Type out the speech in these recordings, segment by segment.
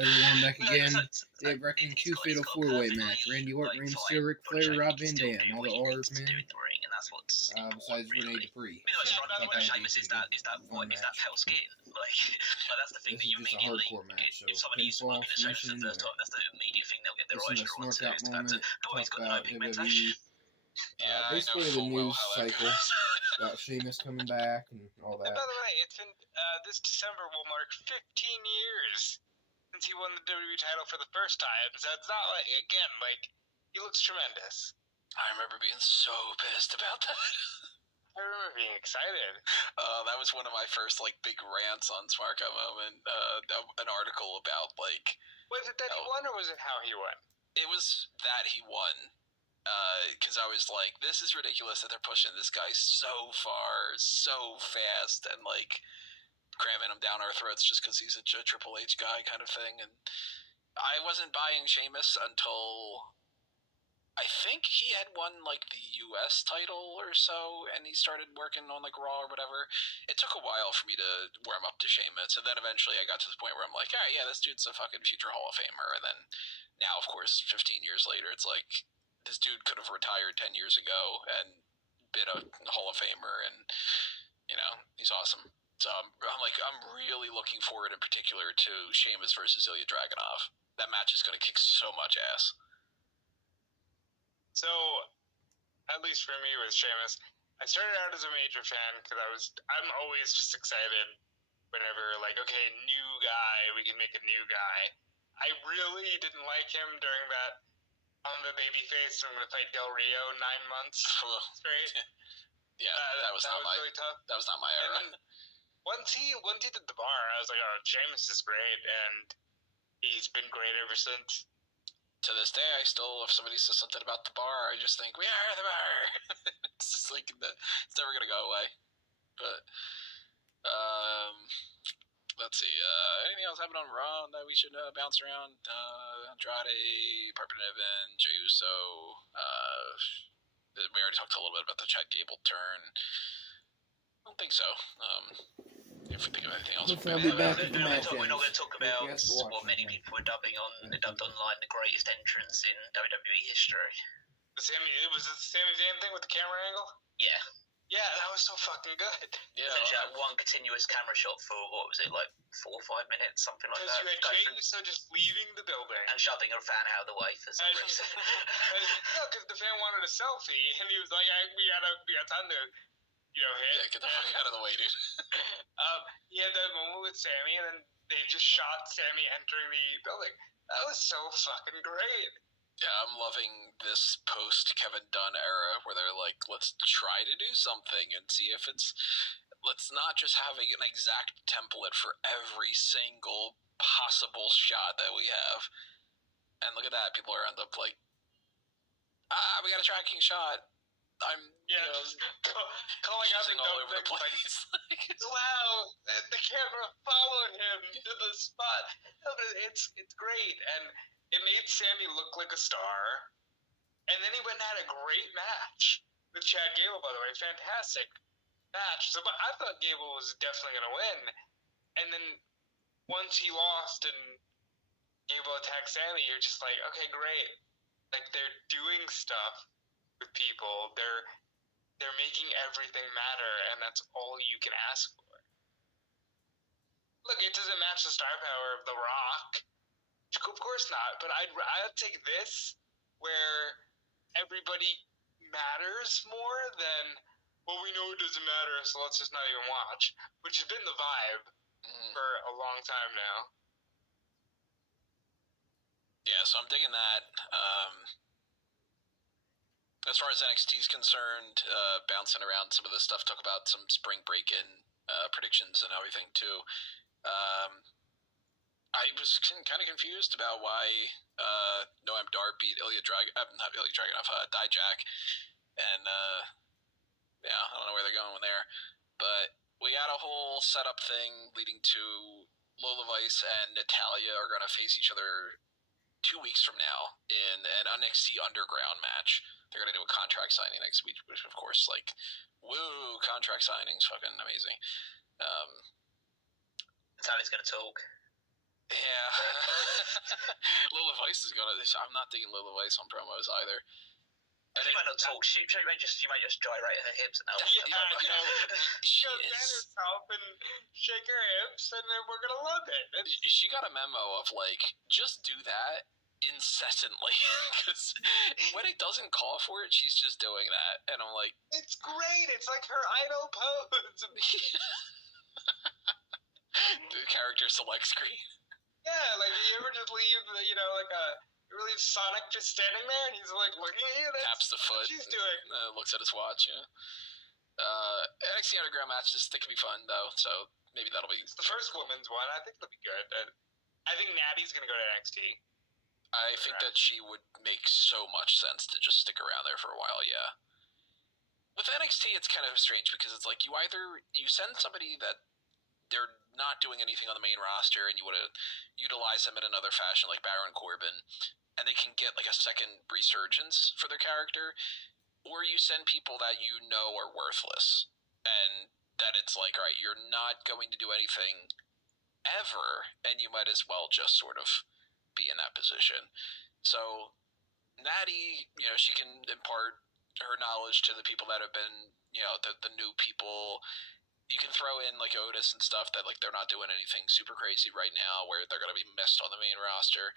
everyone, back again. Today, wrecking 2 Fatal 4-Way match. Randy Orton, Rey Mysterio, Ric Flair, Rob Van Dam. All the R's, man. Besides Renee Dupree. So, Sheamus is that pale skin. Like that's the thing that you immediately if somebody's smoking a Sheamus for the first time, that's the immediate thing they'll get their eyes drawn to. It's the fact that he's got no pigmentation. Basically the news cycle about Sheamus coming back and all that. And by the way, it's been this December will mark 15 years since he won the WWE title for the first time. So it's not like, again, like, he looks tremendous. I remember being so pissed about that. I remember being excited. That was one of my first like big rants on Smarko Moment. An article about like. Was it that he won, or was it how he won? It was that he won. Because I was like, this is ridiculous that they're pushing this guy so far, so fast, and like cramming him down our throats just because he's a Triple H guy kind of thing. And I wasn't buying Sheamus until I think he had won like the US title or so, and he started working on like Raw or whatever. It took a while for me to warm up to Sheamus, and then eventually I got to the point where I'm like, all right, yeah, this dude's a fucking future Hall of Famer. And then now, of course, 15 years later, it's like this dude could have retired 10 years ago and been a Hall of Famer, and you know, he's awesome. So I'm really looking forward in particular to Sheamus versus Ilya Dragunov. That match is going to kick so much ass. So, at least for me with Sheamus, I started out as a major fan because I'm always just excited whenever, like, okay, new guy, we can make a new guy. I really didn't like him during that I'm the babyface, I'm going to fight Del Rio 9 months straight. Yeah, that was really tough. That was not my era. And then once he did the bar, I was like, oh, Sheamus is great, and he's been great ever since. To this day, I still, if somebody says something about the bar, I just think, we are the bar. It's just like, it's never going to go away. But, let's see, anything else happened on Raw that we should bounce around? Andrade, Parker Niven, Jey Uso, we already talked a little bit about the Chad Gable turn. I don't think so. If we think of anything else, We're not going to talk about what many people were dubbed online the greatest entrance in WWE history. Was it the Sami Zayn thing with the camera angle? Yeah. Yeah, that was so fucking good. Yeah. Essentially, one continuous camera shot for, what was it, like 4 or 5 minutes, something like that. Because you had Jey Uso just leaving the building. And shoving a fan out of the way for some reason. No, because the fan wanted a selfie, and he was like, we got time to, hit. Yeah, get the fuck out of the way, dude. He had that moment with Sami, and then they just shot Sami entering the building. That was so fucking great. Yeah, I'm loving this post-Kevin Dunn era where they're like, let's try to do something and see if it's... Let's not just have an exact template for every single possible shot that we have. And look at that, people are end up like, we got a tracking shot. I'm, calling out the all over the place. Wow, the camera followed him to the spot. No, but it's great, and it made Sami look like a star. And then he went and had a great match with Chad Gable, by the way. Fantastic match. So, but I thought Gable was definitely going to win. And then once he lost and Gable attacked Sami, you're just like, okay, great. Like, they're doing stuff with people. They're making everything matter, and that's all you can ask for. Look, it doesn't match the star power of The Rock. Of course not, but I'd take this where everybody matters more than, well, we know it doesn't matter, so let's just not even watch, which has been the vibe for a long time now. Yeah, so I'm digging that. As far as NXT is concerned, bouncing around some of this stuff, talk about some spring break-in predictions and everything too. I was kind of confused about why Noam Dar beat Dijak, and I don't know where they're going there, but we got a whole setup thing leading to Lola Vice and Natalya are going to face each other 2 weeks from now in an NXT Underground match. They're going to do a contract signing next week, which, of course, like, woo, contract signings, fucking amazing. Natalya's going to talk. Yeah. Lola Vice is gonna. I'm not thinking Lola Vice on promos either. And she might not talk. She might just gyrate her hips and she goes down herself and shake her hips, and then we're gonna love it. She got a memo of like, just do that incessantly, because when it doesn't call for it, she's just doing that, and I'm like, it's great. It's like her idol pose. The character select screen. Yeah, like you ever just leave, like you leave Sonic just standing there, and he's like looking at you. Taps the foot. What she's doing. Looks at his watch. Yeah. NXT Underground matches, they can be fun though, so maybe that'll be. It's the first women's one. I think it'll be good. I think Natty's gonna go to NXT. I think that she would make so much sense to just stick around there for a while. Yeah. With NXT, it's kind of strange because it's like you send somebody that they're not doing anything on the main roster, and you want to utilize them in another fashion, like Baron Corbin, and they can get like a second resurgence for their character, or you send people that you know are worthless, and that it's like, all right, you're not going to do anything ever, and you might as well just sort of be in that position. So Natty, she can impart her knowledge to the people that have been, the new people. You can throw in like Otis and stuff that like they're not doing anything super crazy right now where they're going to be missed on the main roster.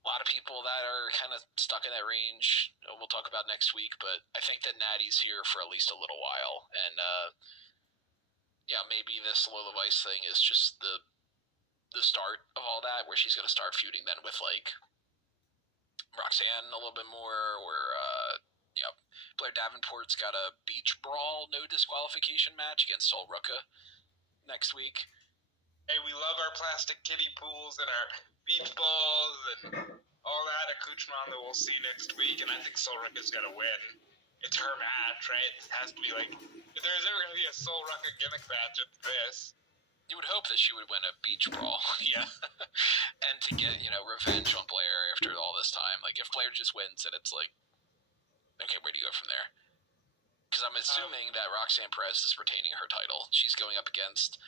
A lot of people that are kind of stuck in that range we'll talk about next week, but I think that Natty's here for at least a little while. And maybe this Lola Vice thing is just the start of all that, where she's going to start feuding then with like Roxanne a little bit more, or Blair Davenport's got a beach brawl, no disqualification match against Sol Ruka next week. Hey, we love our plastic kiddie pools and our beach balls and all that accoutrement that we'll see next week, and I think Sol Ruka's got to win. It's her match, right? It has to be like, if there's ever going to be a Sol Ruka gimmick match, it's this. You would hope that she would win a beach brawl, yeah, and to get, revenge on Blair after all this time. Like, if Blair just wins, then it's like, okay, where do you go from there? Because I'm assuming that Roxanne Perez is retaining her title. She's going up against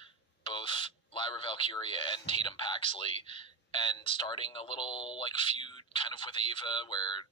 both Lyra Valkyria and Tatum Paxley, and starting a little like feud kind of with Ava, where